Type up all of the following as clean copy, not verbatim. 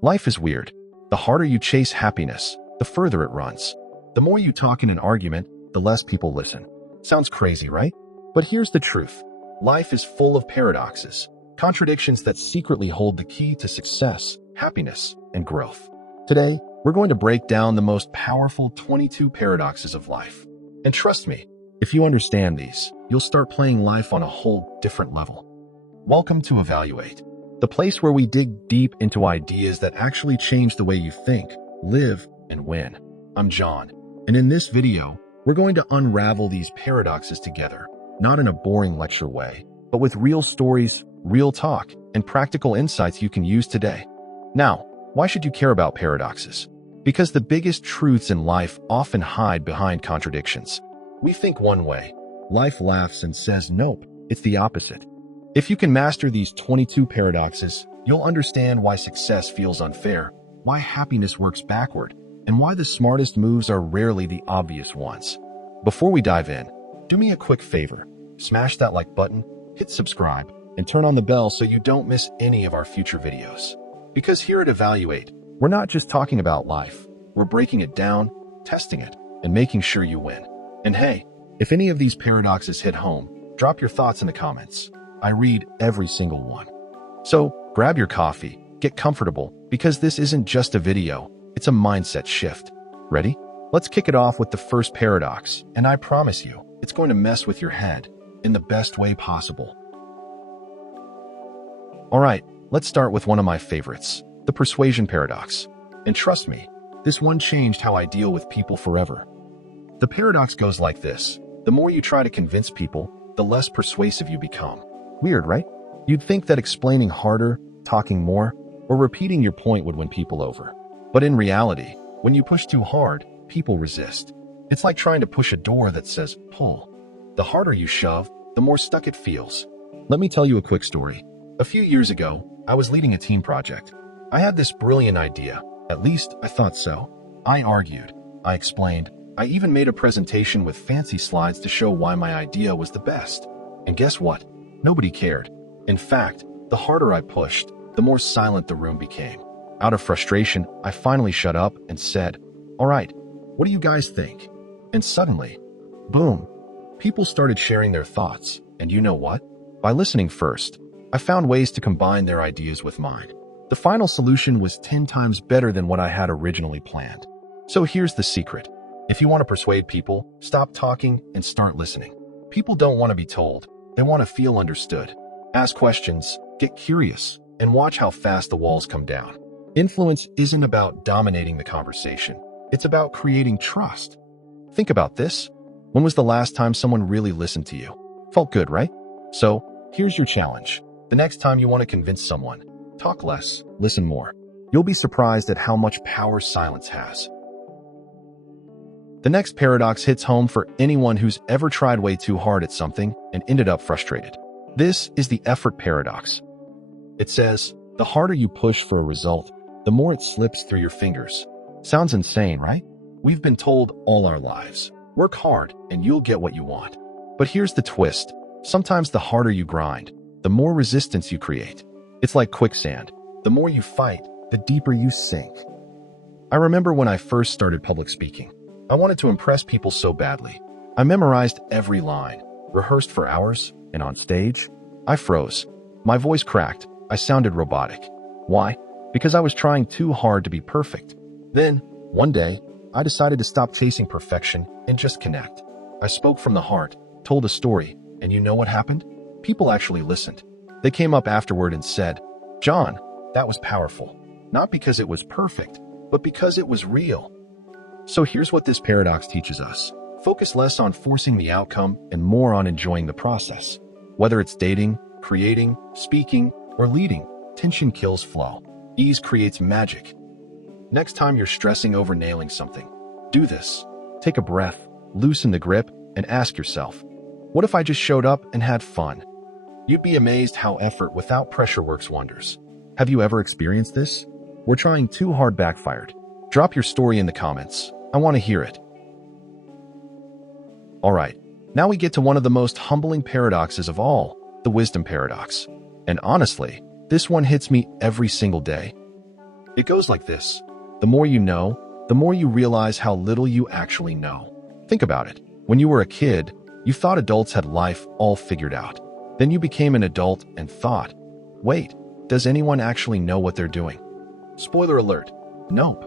Life is weird. The harder you chase happiness, the further it runs. The more you talk in an argument, the less people listen. Sounds crazy, right? But here's the truth. Life is full of paradoxes, contradictions that secretly hold the key to success, happiness, and growth. Today, we're going to break down the most powerful 22 paradoxes of life. And trust me, if you understand these, you'll start playing life on a whole different level. Welcome to Evaluate, the place where we dig deep into ideas that actually change the way you think, live, and win. I'm John, and in this video, we're going to unravel these paradoxes together, not in a boring lecture way, but with real stories, real talk, and practical insights you can use today. Now, why should you care about paradoxes? Because the biggest truths in life often hide behind contradictions. We think one way, life laughs and says nope, it's the opposite. If you can master these 22 paradoxes, you'll understand why success feels unfair, why happiness works backward, and why the smartest moves are rarely the obvious ones. Before we dive in, do me a quick favor. Smash that like button, hit subscribe, and turn on the bell so you don't miss any of our future videos. Because here at Evaluate, we're not just talking about life, we're breaking it down, testing it, and making sure you win. And hey, if any of these paradoxes hit home, drop your thoughts in the comments. I read every single one. So grab your coffee, get comfortable, because this isn't just a video, it's a mindset shift. Ready? Let's kick it off with the first paradox, and I promise you, it's going to mess with your head in the best way possible. All right, let's start with one of my favorites, the persuasion paradox. And trust me, this one changed how I deal with people forever. The paradox goes like this. The more you try to convince people, the less persuasive you become. Weird, right? You'd think that explaining harder, talking more, or repeating your point would win people over. But in reality, when you push too hard, people resist. It's like trying to push a door that says pull. The harder you shove, the more stuck it feels. Let me tell you a quick story. A few years ago, I was leading a team project. I had this brilliant idea. At least, I thought so. I argued. I explained. I even made a presentation with fancy slides to show why my idea was the best. And guess what? Nobody cared. In fact, the harder I pushed, the more silent the room became. Out of frustration, I finally shut up and said, "All right, what do you guys think?" And suddenly, boom, people started sharing their thoughts. And you know what? By listening first, I found ways to combine their ideas with mine. The final solution was 10 times better than what I had originally planned. So here's the secret. If you want to persuade people, stop talking and start listening. People don't want to be told. They want to feel understood. Ask questions, get curious, and watch how fast the walls come down. Influence isn't about dominating the conversation. It's about creating trust. Think about this. When was the last time someone really listened to you? Felt good, right? So, here's your challenge. The next time you want to convince someone, talk less, listen more. You'll be surprised at how much power silence has. The next paradox hits home for anyone who's ever tried way too hard at something and ended up frustrated. This is the effort paradox. It says, the harder you push for a result, the more it slips through your fingers. Sounds insane, right? We've been told all our lives, work hard and you'll get what you want. But here's the twist. Sometimes the harder you grind, the more resistance you create. It's like quicksand. The more you fight, the deeper you sink. I remember when I first started public speaking. I wanted to impress people so badly. I memorized every line, rehearsed for hours, and on stage, I froze. My voice cracked. I sounded robotic. Why? Because I was trying too hard to be perfect. Then, one day, I decided to stop chasing perfection and just connect. I spoke from the heart, told a story, and you know what happened? People actually listened. They came up afterward and said, "John, that was powerful." Not because it was perfect, but because it was real. So here's what this paradox teaches us. Focus less on forcing the outcome and more on enjoying the process. Whether it's dating, creating, speaking, or leading, tension kills flow. Ease creates magic. Next time you're stressing over nailing something, do this. Take a breath, loosen the grip, and ask yourself, what if I just showed up and had fun? You'd be amazed how effort without pressure works wonders. Have you ever experienced this? We're trying too hard backfired. Drop your story in the comments. I want to hear it. All right, now we get to one of the most humbling paradoxes of all, the wisdom paradox. And honestly, this one hits me every single day. It goes like this. The more you know, the more you realize how little you actually know. Think about it. When you were a kid, you thought adults had life all figured out. Then you became an adult and thought, wait, does anyone actually know what they're doing? Spoiler alert, nope.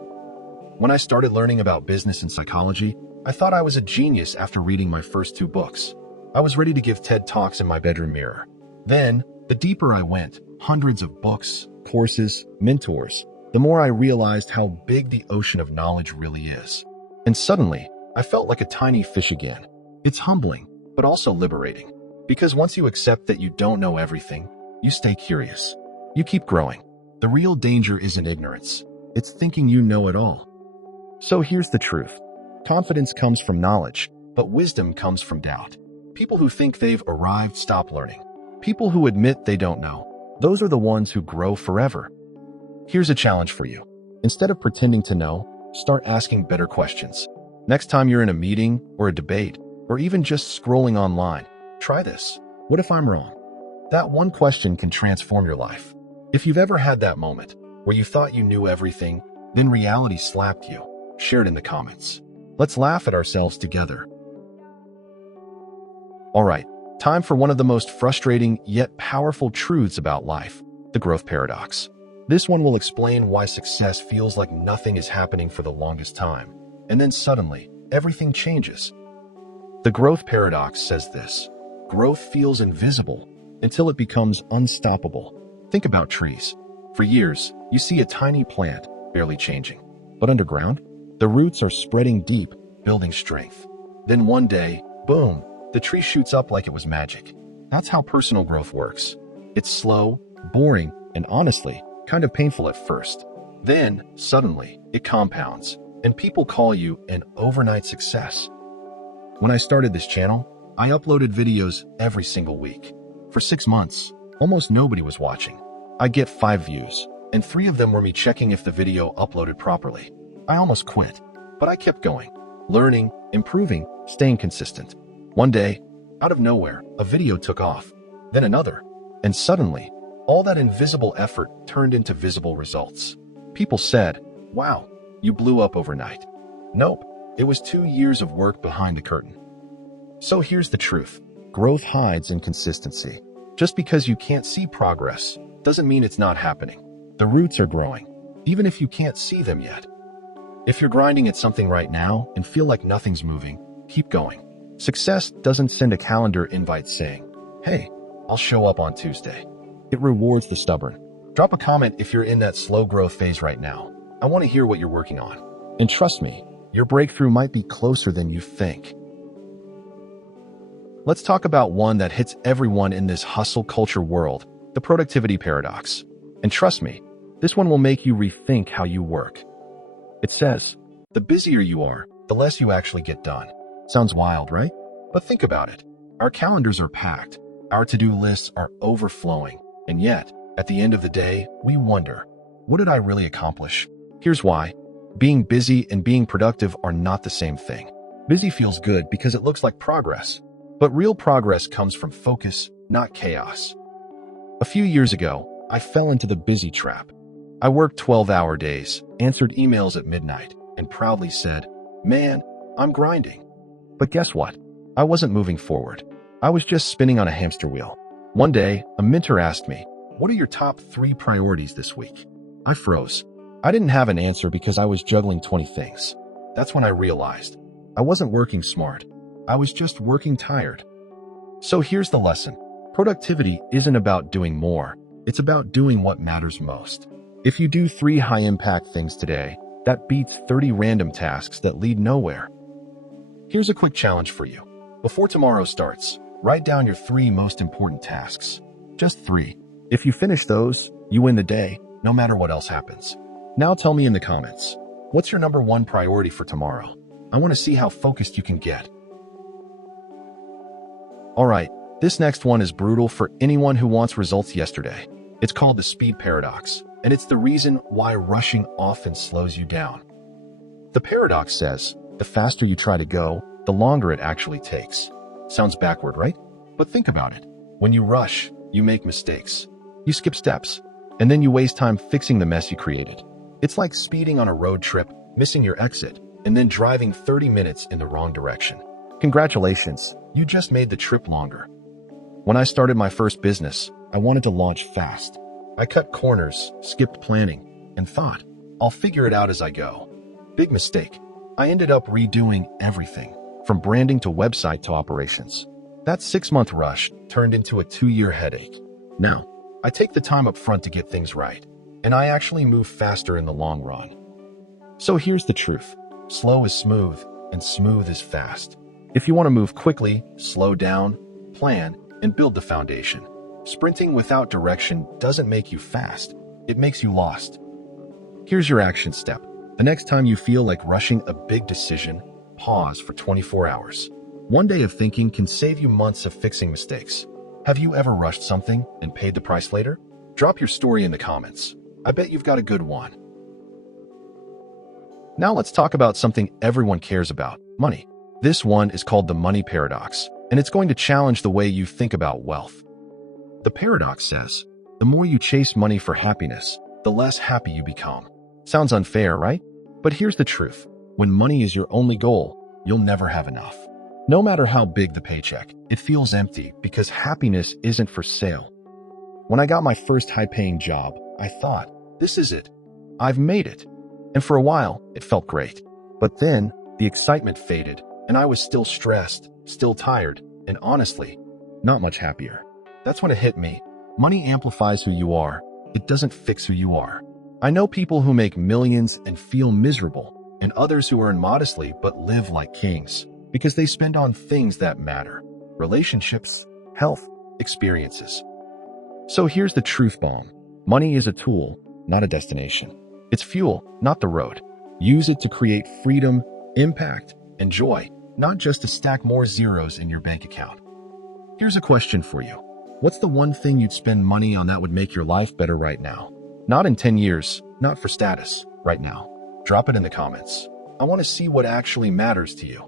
When I started learning about business and psychology, I thought I was a genius after reading my first 2 books. I was ready to give TED Talks in my bedroom mirror. Then, the deeper I went, hundreds of books, courses, mentors, the more I realized how big the ocean of knowledge really is. And suddenly, I felt like a tiny fish again. It's humbling, but also liberating. Because once you accept that you don't know everything, you stay curious. You keep growing. The real danger isn't ignorance. It's thinking you know it all. So here's the truth. Confidence comes from knowledge, but wisdom comes from doubt. People who think they've arrived stop learning. People who admit they don't know, those are the ones who grow forever. Here's a challenge for you. Instead of pretending to know, start asking better questions. Next time you're in a meeting or a debate, or even just scrolling online, try this. What if I'm wrong? That one question can transform your life. If you've ever had that moment where you thought you knew everything, then reality slapped you, share it in the comments. Let's laugh at ourselves together. All right, time for one of the most frustrating yet powerful truths about life, the growth paradox. This one will explain why success feels like nothing is happening for the longest time, and then suddenly, everything changes. The growth paradox says this: growth feels invisible until it becomes unstoppable. Think about trees. For years, you see a tiny plant barely changing. But underground, the roots are spreading deep, building strength. Then one day, boom, the tree shoots up like it was magic. That's how personal growth works. It's slow, boring, and honestly, kind of painful at first. Then, suddenly, it compounds, and people call you an overnight success. When I started this channel, I uploaded videos every single week. For 6 months, almost nobody was watching. I get 5 views, and 3 of them were me checking if the video uploaded properly. I almost quit, but I kept going, learning, improving, staying consistent. One day, out of nowhere, a video took off, then another, and suddenly, all that invisible effort turned into visible results. People said, "Wow, you blew up overnight." Nope, it was 2 years of work behind the curtain. So here's the truth. Growth hides in consistency. Just because you can't see progress doesn't mean it's not happening. The roots are growing, even if you can't see them yet. If you're grinding at something right now and feel like nothing's moving, keep going. Success doesn't send a calendar invite saying, "Hey, I'll show up on Tuesday." It rewards the stubborn. Drop a comment if you're in that slow growth phase right now. I want to hear what you're working on. And trust me, your breakthrough might be closer than you think. Let's talk about one that hits everyone in this hustle culture world, the productivity paradox. And trust me, this one will make you rethink how you work. It says, the busier you are, the less you actually get done. Sounds wild, right? But think about it. Our calendars are packed. Our to-do lists are overflowing. And yet, at the end of the day, we wonder, what did I really accomplish? Here's why. Being busy and being productive are not the same thing. Busy feels good because it looks like progress. But real progress comes from focus, not chaos. A few years ago, I fell into the busy trap. I worked 12-hour days, answered emails at midnight, and proudly said, "Man, I'm grinding." But guess what? I wasn't moving forward. I was just spinning on a hamster wheel. One day, a mentor asked me, "What are your top 3 priorities this week?" I froze. I didn't have an answer because I was juggling 20 things. That's when I realized I wasn't working smart. I was just working tired. So here's the lesson. Productivity isn't about doing more. It's about doing what matters most. If you do 3 high-impact things today, that beats 30 random tasks that lead nowhere. Here's a quick challenge for you. Before tomorrow starts, write down your 3 most important tasks. Just 3. If you finish those, you win the day, no matter what else happens. Now tell me in the comments, what's your number 1 priority for tomorrow? I want to see how focused you can get. All right, this next one is brutal for anyone who wants results yesterday. It's called the speed paradox, and it's the reason why rushing often slows you down. The paradox says, the faster you try to go, the longer it actually takes. Sounds backward, right? But think about it. When you rush, you make mistakes. You skip steps, and then you waste time fixing the mess you created. It's like speeding on a road trip, missing your exit, and then driving 30 minutes in the wrong direction. Congratulations, you just made the trip longer. When I started my first business, I wanted to launch fast. I cut corners, skipped planning, and thought, I'll figure it out as I go. Big mistake. I ended up redoing everything, from branding to website to operations. That 6-month rush turned into a 2-year headache. Now, I take the time up front to get things right, and I actually move faster in the long run. So here's the truth. Slow is smooth, and smooth is fast. If you want to move quickly, slow down, plan, and build the foundation. Sprinting without direction doesn't make you fast. It makes you lost. Here's your action step. The next time you feel like rushing a big decision, pause for 24 hours. One day of thinking can save you months of fixing mistakes. Have you ever rushed something and paid the price later? Drop your story in the comments. I bet you've got a good one. Now let's talk about something everyone cares about, money. This one is called the money paradox, and it's going to challenge the way you think about wealth. The paradox says, the more you chase money for happiness, the less happy you become. Sounds unfair, right? But here's the truth. When money is your only goal, you'll never have enough. No matter how big the paycheck, it feels empty because happiness isn't for sale. When I got my first high-paying job, I thought, this is it. I've made it. And for a while, it felt great. But then, the excitement faded, and I was still stressed, still tired, and honestly, not much happier. That's when it hit me. Money amplifies who you are. It doesn't fix who you are. I know people who make millions and feel miserable, and others who earn modestly but live like kings, because they spend on things that matter. Relationships, health, experiences. So here's the truth bomb. Money is a tool, not a destination. It's fuel, not the road. Use it to create freedom, impact, and joy, not just to stack more zeros in your bank account. Here's a question for you. What's the one thing you'd spend money on that would make your life better right now? Not in 10 years, not for status, right now. Drop it in the comments. I want to see what actually matters to you.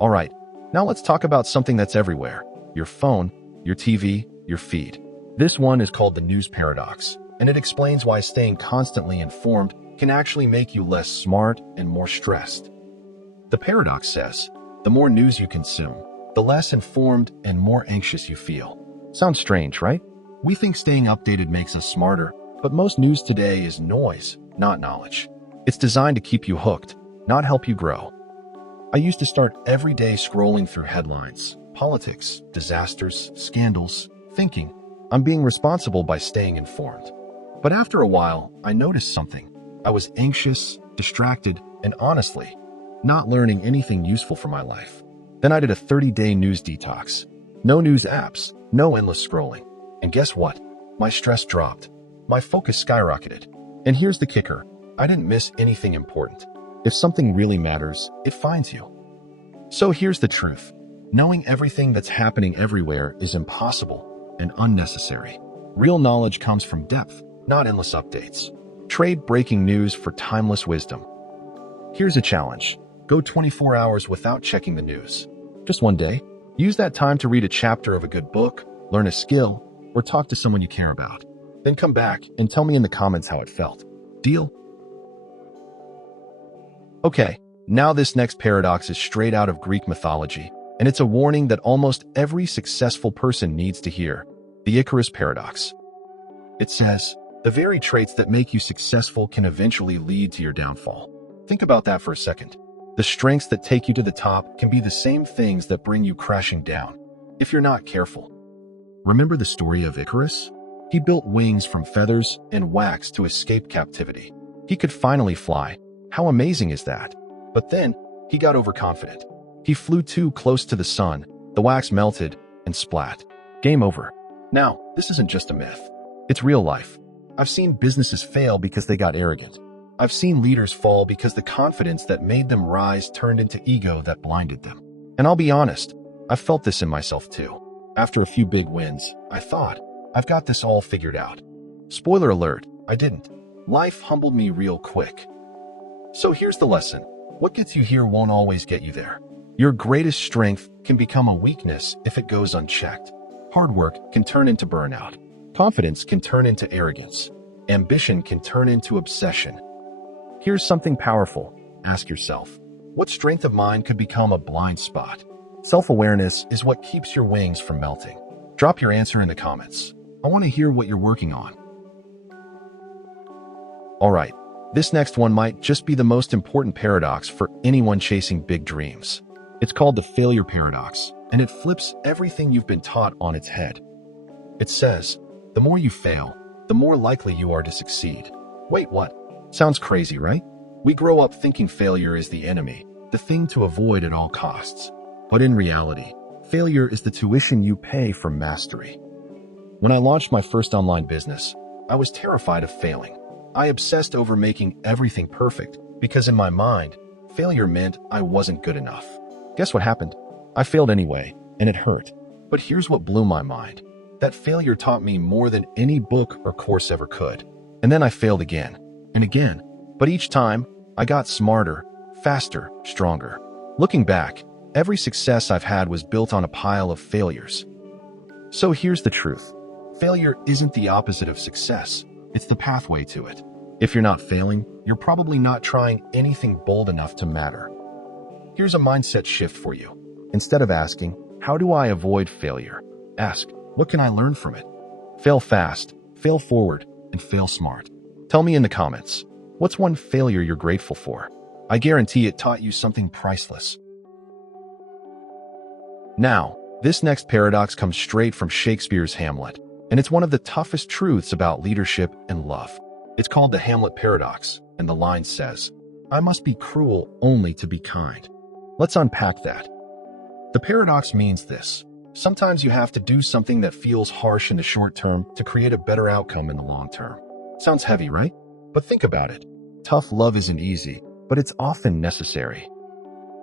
All right, now let's talk about something that's everywhere. Your phone, your TV, your feed. This one is called the news paradox, and it explains why staying constantly informed can actually make you less smart and more stressed. The paradox says, the more news you consume, the less informed and more anxious you feel. Sounds strange, right? We think staying updated makes us smarter, but most news today is noise, not knowledge. It's designed to keep you hooked, not help you grow. I used to start every day scrolling through headlines, politics, disasters, scandals, thinking, I'm being responsible by staying informed. But after a while, I noticed something. I was anxious, distracted, and honestly, not learning anything useful for my life. Then I did a 30-day news detox. No news apps, no endless scrolling. And guess what? My stress dropped. My focus skyrocketed. And here's the kicker. I didn't miss anything important. If something really matters, it finds you. So here's the truth. Knowing everything that's happening everywhere is impossible and unnecessary. Real knowledge comes from depth, not endless updates. Trade breaking news for timeless wisdom. Here's a challenge. Go 24 hours without checking the news. Just one day. Use that time to read a chapter of a good book, learn a skill, or talk to someone you care about. Then come back and tell me in the comments how it felt. Deal? Okay, now this next paradox is straight out of Greek mythology, and it's a warning that almost every successful person needs to hear. The Icarus paradox. It says, the very traits that make you successful can eventually lead to your downfall. Think about that for a second. The strengths that take you to the top can be the same things that bring you crashing down, if you're not careful. Remember the story of Icarus? He built wings from feathers and wax to escape captivity. He could finally fly. How amazing is that? But then, he got overconfident. He flew too close to the sun, the wax melted, and splat. Game over. Now, this isn't just a myth. It's real life. I've seen businesses fail because they got arrogant. I've seen leaders fall because the confidence that made them rise turned into ego that blinded them. And I'll be honest, I've felt this in myself too. After a few big wins, I thought, I've got this all figured out. Spoiler alert, I didn't. Life humbled me real quick. So here's the lesson. What gets you here won't always get you there. Your greatest strength can become a weakness if it goes unchecked. Hard work can turn into burnout. Confidence can turn into arrogance. ambition can turn into obsession. Here's something powerful. Ask yourself, what strength of mine could become a blind spot? Self-awareness is what keeps your wings from melting. Drop your answer in the comments. I want to hear what you're working on. All right, this next one might just be the most important paradox for anyone chasing big dreams. It's called the failure paradox, and it flips everything you've been taught on its head. It says, the more you fail, the more likely you are to succeed. Wait, what? Sounds crazy, right? We grow up thinking failure is the enemy, the thing to avoid at all costs. But in reality, failure is the tuition you pay for mastery. When I launched my first online business, I was terrified of failing. I obsessed over making everything perfect because in my mind, failure meant I wasn't good enough. Guess what happened? I failed anyway, and it hurt. But here's what blew my mind. That failure taught me more than any book or course ever could. And then I failed again and again. But each time, I got smarter, faster, stronger. Looking back, every success I've had was built on a pile of failures. So here's the truth. Failure isn't the opposite of success. It's the pathway to it. If you're not failing, you're probably not trying anything bold enough to matter. Here's a mindset shift for you. Instead of asking, how do I avoid failure? Ask, what can I learn from it? Fail fast, fail forward, and fail smart. Tell me in the comments, what's one failure you're grateful for? I guarantee it taught you something priceless. Now, this next paradox comes straight from Shakespeare's Hamlet, and it's one of the toughest truths about leadership and love. It's called the Hamlet paradox, and the line says, I must be cruel only to be kind. Let's unpack that. The paradox means this. Sometimes you have to do something that feels harsh in the short term to create a better outcome in the long term. Sounds heavy, right? But think about it. Tough love isn't easy, but it's often necessary.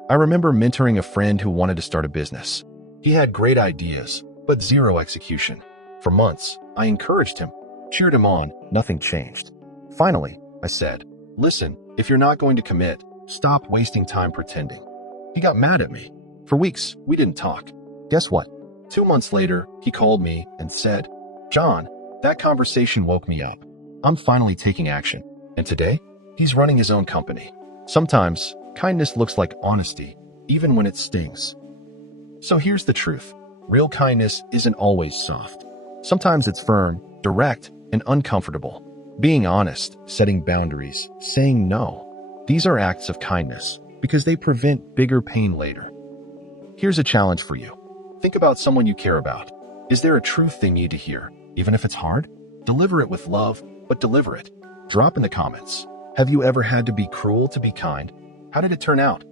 I remember mentoring a friend who wanted to start a business. He had great ideas, but zero execution. For months, I encouraged him, cheered him on, nothing changed. Finally, I said, listen, if you're not going to commit, stop wasting time pretending. He got mad at me. For weeks, we didn't talk. Guess what? 2 months later, he called me and said, John, that conversation woke me up. I'm finally taking action. And today, he's running his own company. Sometimes, kindness looks like honesty, even when it stings. So here's the truth. Real kindness isn't always soft. Sometimes it's firm, direct, and uncomfortable. Being honest, setting boundaries, saying no. These are acts of kindness because they prevent bigger pain later. Here's a challenge for you. Think about someone you care about. Is there a truth they need to hear, even if it's hard? Deliver it with love, but deliver it. Drop in the comments. Have you ever had to be cruel to be kind? How did it turn out?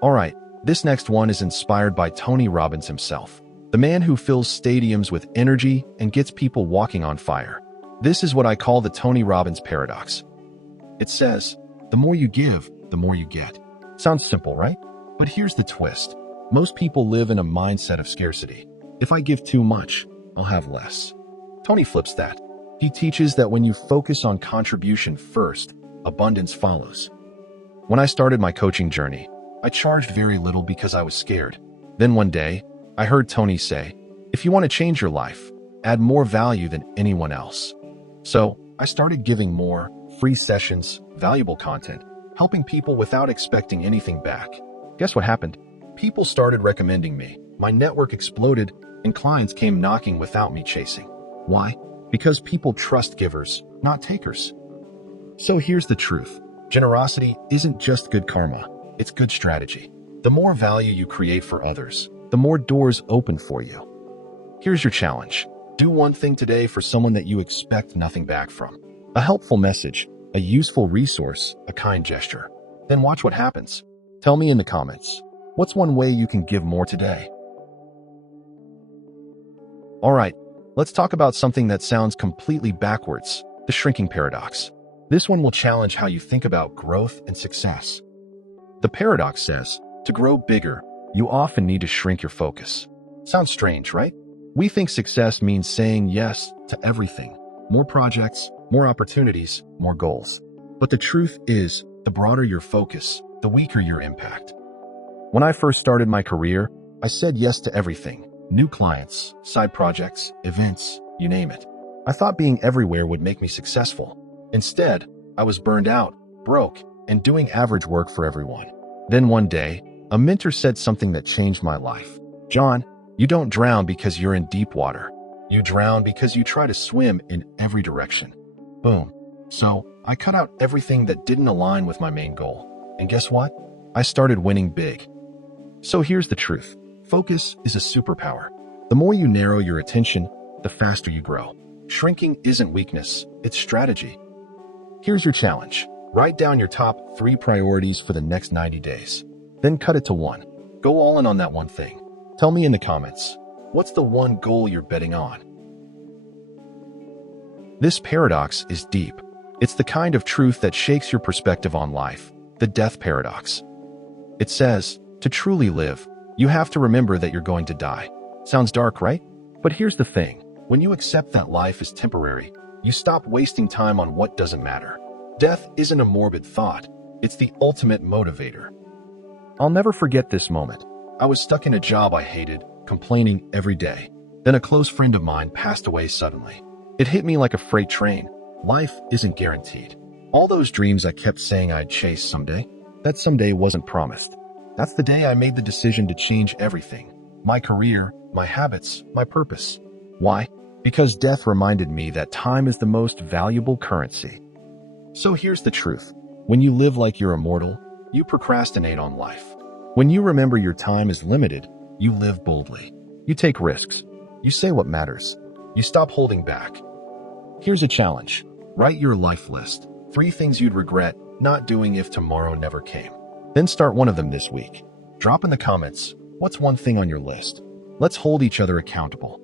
All right, this next one is inspired by Tony Robbins himself, the man who fills stadiums with energy and gets people walking on fire. This is what I call the Tony Robbins paradox. It says, the more you give, the more you get. Sounds simple, right? But here's the twist. Most people live in a mindset of scarcity. If I give too much, I'll have less. Tony flips that. He teaches that when you focus on contribution first, abundance follows. When I started my coaching journey, I charged very little because I was scared. Then one day, I heard Tony say, if you want to change your life, add more value than anyone else. So I started giving more, free sessions, valuable content, helping people without expecting anything back. Guess what happened? People started recommending me. My network exploded, and clients came knocking without me chasing. Why? Because people trust givers, not takers. So here's the truth. Generosity isn't just good karma, it's good strategy. The more value you create for others, the more doors open for you. Here's your challenge. Do one thing today for someone that you expect nothing back from. A helpful message, a useful resource, a kind gesture. Then watch what happens. Tell me in the comments, what's one way you can give more today? All right, let's talk about something that sounds completely backwards, the shrinking paradox. This one will challenge how you think about growth and success. The paradox says, to grow bigger, you often need to shrink your focus. Sounds strange, right? We think success means saying yes to everything. More projects, more opportunities, more goals. But the truth is, the broader your focus, the weaker your impact. When I first started my career, I said yes to everything. New clients, side projects, events, you name it. I thought being everywhere would make me successful. Instead, I was burned out, broke, and doing average work for everyone. Then one day, a mentor said something that changed my life. John, you don't drown because you're in deep water. You drown because you try to swim in every direction. Boom. So, I cut out everything that didn't align with my main goal. And guess what? I started winning big. So here's the truth. Focus is a superpower. The more you narrow your attention, the faster you grow. Shrinking isn't weakness, it's strategy. Here's your challenge. Write down your top 3 priorities for the next 90 days. Then cut it to 1. Go all in on that one thing. Tell me in the comments, what's the one goal you're betting on? This paradox is deep. It's the kind of truth that shakes your perspective on life, the death paradox. It says, to truly live, you have to remember that you're going to die. Sounds dark, right? But here's the thing. When you accept that life is temporary, you stop wasting time on what doesn't matter. Death isn't a morbid thought. It's the ultimate motivator. I'll never forget this moment. I was stuck in a job I hated, complaining every day. Then a close friend of mine passed away suddenly. It hit me like a freight train. Life isn't guaranteed. All those dreams I kept saying I'd chase someday, that someday wasn't promised. That's the day I made the decision to change everything. My career, my habits, my purpose. Why? Because death reminded me that time is the most valuable currency. So here's the truth. When you live like you're immortal, you procrastinate on life. When you remember your time is limited, you live boldly. You take risks. You say what matters. You stop holding back. Here's a challenge. Write your life list. 3 things you'd regret not doing if tomorrow never came. Then start one of them this week. Drop in the comments, what's one thing on your list? Let's hold each other accountable.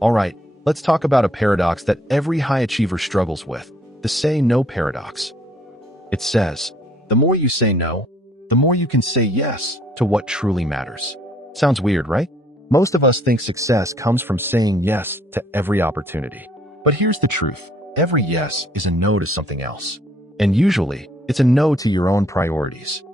All right, let's talk about a paradox that every high achiever struggles with, the say no paradox. It says, the more you say no, the more you can say yes to what truly matters. Sounds weird, right? Most of us think success comes from saying yes to every opportunity. But here's the truth. Every yes is a no to something else. And usually, it's a no to your own priorities.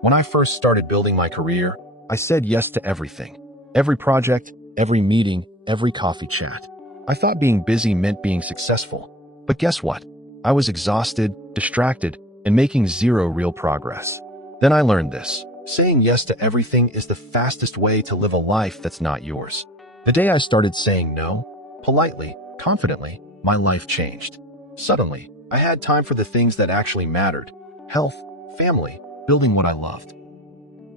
When I first started building my career, I said yes to everything. Every project, every meeting, every coffee chat. I thought being busy meant being successful. But guess what? I was exhausted, distracted, and making 0 real progress. Then I learned this. Saying yes to everything is the fastest way to live a life that's not yours. The day I started saying no, politely, confidently, my life changed. Suddenly, I had time for the things that actually mattered. Health, family, building what I loved.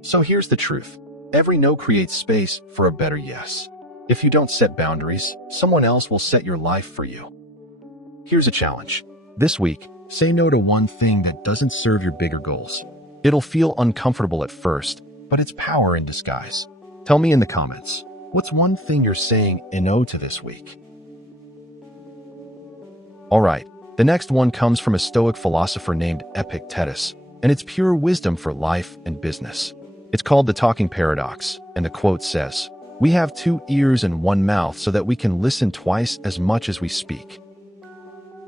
So here's the truth. Every no creates space for a better yes. If you don't set boundaries, someone else will set your life for you. Here's a challenge. This week, say no to one thing that doesn't serve your bigger goals. It'll feel uncomfortable at first, but it's power in disguise. Tell me in the comments, what's one thing you're saying no to this week? All right, the next one comes from a Stoic philosopher named Epictetus, and it's pure wisdom for life and business. It's called the talking paradox, and the quote says, "We have 2 ears and 1 mouth so that we can listen twice as much as we speak."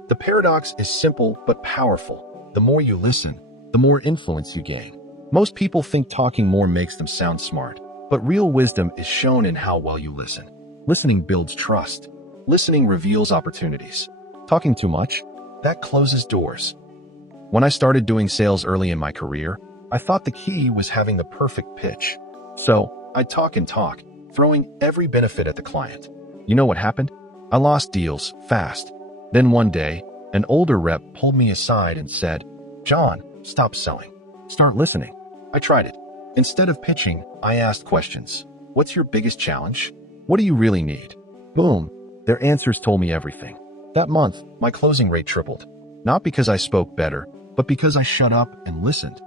The paradox is simple but powerful. The more you listen, the more influence you gain. Most people think talking more makes them sound smart, but real wisdom is shown in how well you listen. Listening builds trust. Listening reveals opportunities. Talking too much? That closes doors. When I started doing sales early in my career, I thought the key was having the perfect pitch. So, I'd talk and talk, throwing every benefit at the client. You know what happened? I lost deals fast. Then one day, an older rep pulled me aside and said, "John, stop selling. Start listening." I tried it. Instead of pitching, I asked questions. What's your biggest challenge? What do you really need? Boom. Their answers told me everything. That month, my closing rate tripled. Not because I spoke better, but because I shut up and listened.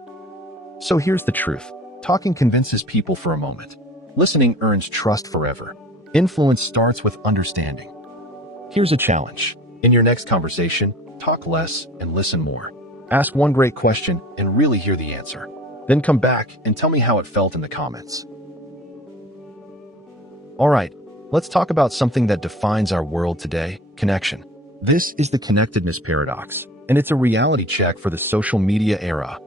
So here's the truth. Talking convinces people for a moment. Listening earns trust forever. Influence starts with understanding. Here's a challenge. In your next conversation, talk less and listen more. Ask one great question and really hear the answer. Then come back and tell me how it felt in the comments. All right, let's talk about something that defines our world today, connection. This is the connectedness paradox, and it's a reality check for the social media era.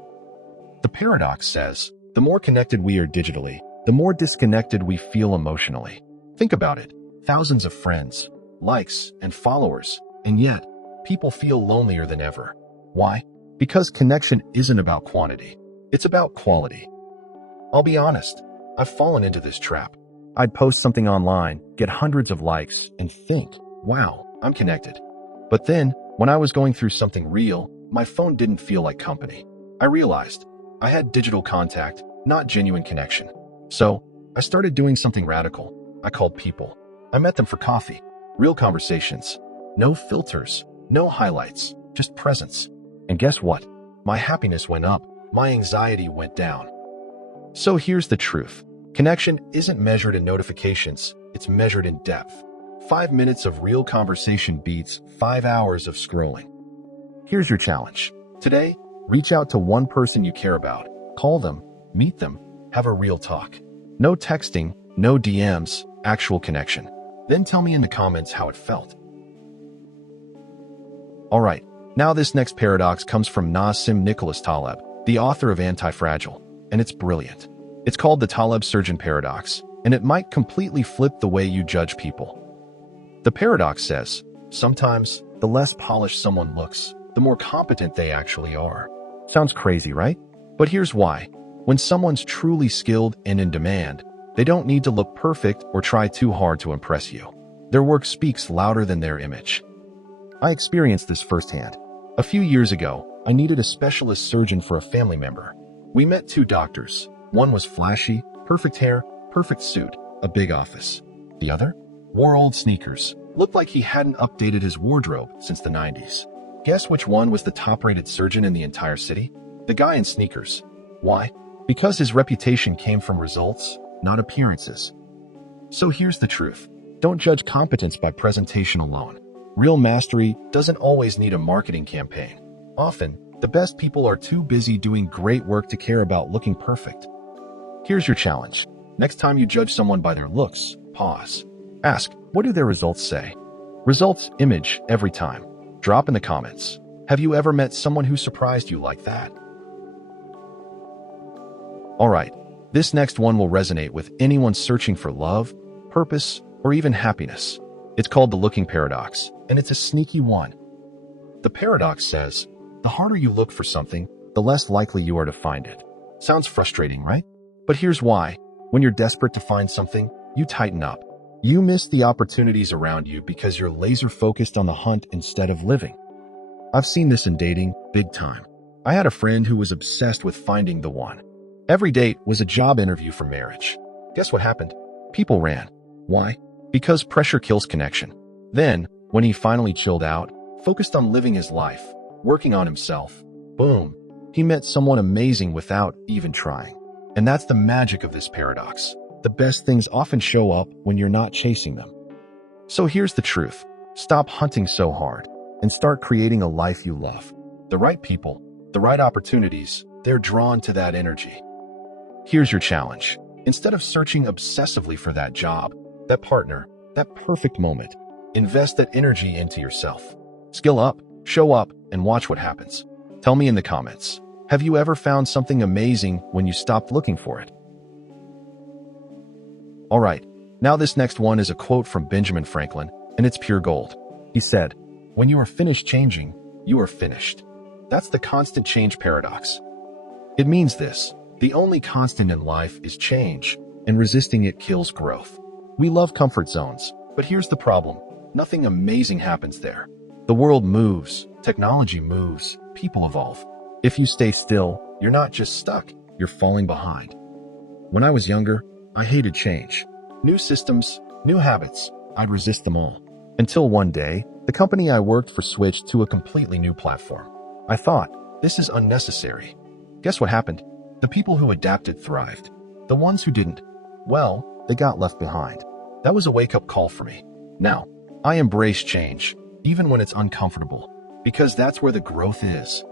The paradox says, the more connected we are digitally, the more disconnected we feel emotionally. Think about it. thousands of friends, likes, and followers, and yet, people feel lonelier than ever. Why? Because connection isn't about quantity. It's about quality. I'll be honest, I've fallen into this trap. I'd post something online, get hundreds of likes, and think, wow, I'm connected. But then, when I was going through something real, my phone didn't feel like company. I realized I had digital contact, not genuine connection. So, I started doing something radical. I called people. I met them for coffee. Real conversations. No filters, no highlights, just presence. And guess what? My happiness went up. My anxiety went down. So here's the truth. Connection isn't measured in notifications, it's measured in depth. 5 minutes of real conversation beats 5 hours of scrolling. Here's your challenge. Today, reach out to one person you care about. Call them, meet them, have a real talk. No texting, no DMs, actual connection. Then tell me in the comments how it felt. Alright, now this next paradox comes from Nassim Nicholas Taleb, the author of Anti-Fragile, and it's brilliant. It's called the Taleb Surgeon Paradox, and it might completely flip the way you judge people. The paradox says, sometimes, the less polished someone looks, the more competent they actually are. Sounds crazy, right? But here's why. When someone's truly skilled and in demand, they don't need to look perfect or try too hard to impress you. Their work speaks louder than their image. I experienced this firsthand. A few years ago, I needed a specialist surgeon for a family member. We met 2 doctors. One was flashy, perfect hair, perfect suit, a big office. The other? Wore old sneakers. Looked like he hadn't updated his wardrobe since the 90s. Guess which one was the top-rated surgeon in the entire city? The guy in sneakers. Why? Because his reputation came from results, not appearances. So here's the truth. Don't judge competence by presentation alone. Real mastery doesn't always need a marketing campaign. Often, the best people are too busy doing great work to care about looking perfect. Here's your challenge. Next time you judge someone by their looks, pause. Ask, what do their results say? Results, image, every time. Drop in the comments. Have you ever met someone who surprised you like that? Alright, this next one will resonate with anyone searching for love, purpose, or even happiness. It's called the looking paradox, and it's a sneaky one. The paradox says, the harder you look for something, the less likely you are to find it. Sounds frustrating, right? But here's why. When you're desperate to find something, you tighten up. You miss the opportunities around you because you're laser-focused on the hunt instead of living. I've seen this in dating, big time. I had a friend who was obsessed with finding the one. Every date was a job interview for marriage. Guess what happened? People ran. Why? Because pressure kills connection. Then, when he finally chilled out, focused on living his life, working on himself, boom, he met someone amazing without even trying. And that's the magic of this paradox. The best things often show up when you're not chasing them. So here's the truth. Stop hunting so hard and start creating a life you love. The right people, the right opportunities, they're drawn to that energy. Here's your challenge. Instead of searching obsessively for that job, that partner, that perfect moment, invest that energy into yourself. Skill up, show up, and watch what happens. Tell me in the comments. Have you ever found something amazing when you stopped looking for it? Alright, now this next one is a quote from Benjamin Franklin, and it's pure gold. He said, "When you are finished changing, you are finished." That's the constant change paradox. It means this: the only constant in life is change, and resisting it kills growth. We love comfort zones, but here's the problem. Nothing amazing happens there. The world moves, technology moves, people evolve. If you stay still, you're not just stuck, you're falling behind. When I was younger, I hated change. New systems, new habits, I'd resist them all. Until one day, the company I worked for switched to a completely new platform. I thought, this is unnecessary. Guess what happened? The people who adapted thrived. The ones who didn't, well, they got left behind. That was a wake-up call for me. Now, I embrace change, even when it's uncomfortable, because that's where the growth is.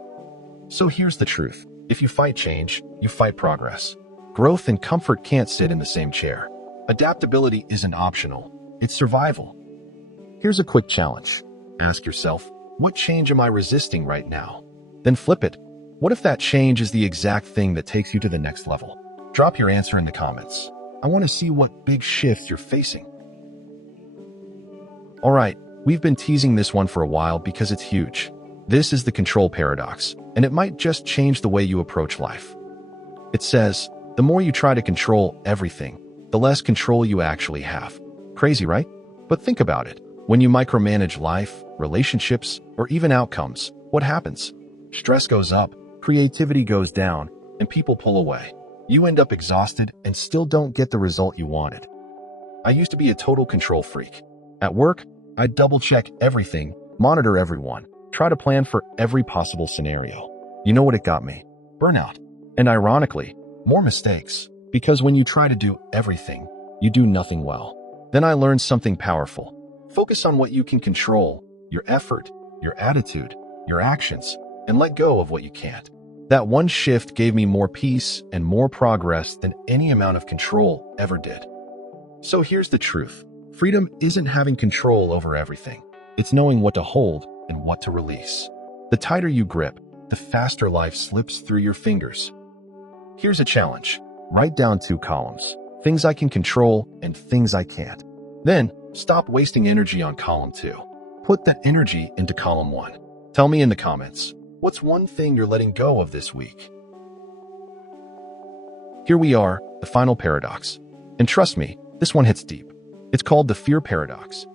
So here's the truth. If you fight change, you fight progress. Growth and comfort can't sit in the same chair. Adaptability isn't optional, it's survival. Here's a quick challenge. Ask yourself, what change am I resisting right now? Then flip it. What if that change is the exact thing that takes you to the next level? Drop your answer in the comments. I want to see what big shifts you're facing. Alright, we've been teasing this one for a while because it's huge. This is the control paradox, and it might just change the way you approach life. It says, the more you try to control everything, the less control you actually have. Crazy, right? But think about it. When you micromanage life, relationships, or even outcomes, what happens? Stress goes up, creativity goes down, and people pull away. You end up exhausted and still don't get the result you wanted. I used to be a total control freak. At work, I'd double-check everything, monitor everyone, try to plan for every possible scenario. You know what it got me? Burnout. And ironically, more mistakes. Because when you try to do everything, you do nothing well. Then I learned something powerful. Focus on what you can control, your effort, your attitude, your actions, and let go of what you can't. That one shift gave me more peace and more progress than any amount of control ever did. So here's the truth. Freedom isn't having control over everything. It's knowing what to hold and what to release. The tighter you grip, the faster life slips through your fingers. Here's a challenge. Write down 2 columns. Things I can control and things I can't. Then, stop wasting energy on column 2. Put that energy into column 1. Tell me in the comments, what's one thing you're letting go of this week? Here we are, the final paradox. And trust me, this one hits deep. It's called the fear paradox.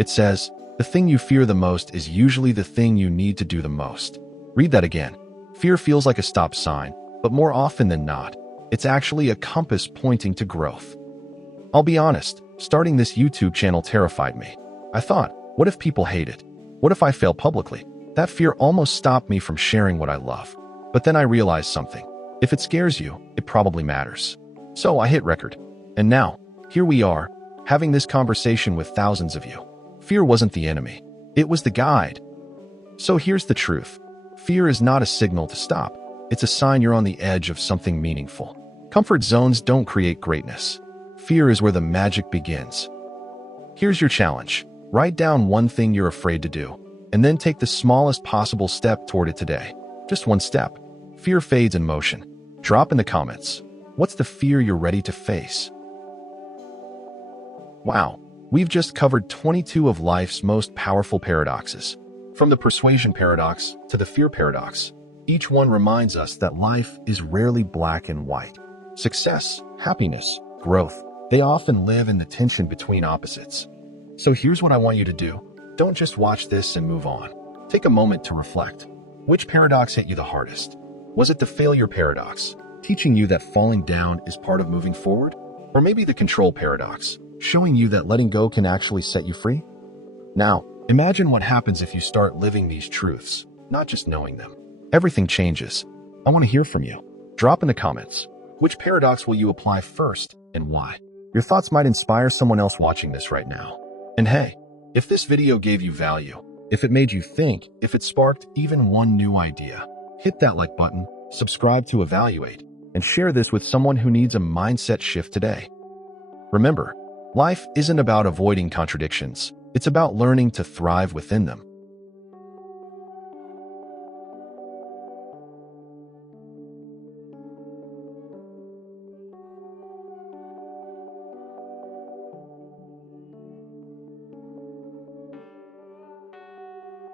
It says, the thing you fear the most is usually the thing you need to do the most. Read that again. Fear feels like a stop sign, but more often than not, it's actually a compass pointing to growth. I'll be honest, starting this YouTube channel terrified me. I thought, what if people hate it? What if I fail publicly? That fear almost stopped me from sharing what I love. But then I realized something. If it scares you, it probably matters. So I hit record. And now, here we are, having this conversation with thousands of you. Fear wasn't the enemy. It was the guide. So here's the truth. Fear is not a signal to stop. It's a sign you're on the edge of something meaningful. Comfort zones don't create greatness. Fear is where the magic begins. Here's your challenge. Write down one thing you're afraid to do, and then take the smallest possible step toward it today. Just one step. Fear fades in motion. Drop in the comments. What's the fear you're ready to face? Wow, we've just covered 22 of life's most powerful paradoxes. From the persuasion paradox to the fear paradox, each one reminds us that life is rarely black and white. Success, happiness, growth, they often live in the tension between opposites. So here's what I want you to do. Don't just watch this and move on. Take a moment to reflect. Which paradox hit you the hardest? Was it the failure paradox, teaching you that falling down is part of moving forward? Or maybe the control paradox, showing you that letting go can actually set you free? Now, imagine what happens if you start living these truths, not just knowing them. Everything changes. I want to hear from you. Drop in the comments. Which paradox will you apply first and why? Your thoughts might inspire someone else watching this right now. And hey, if this video gave you value, if it made you think, if it sparked even one new idea, hit that like button, subscribe to evaluate, and share this with someone who needs a mindset shift today. Remember, life isn't about avoiding contradictions. It's about learning to thrive within them.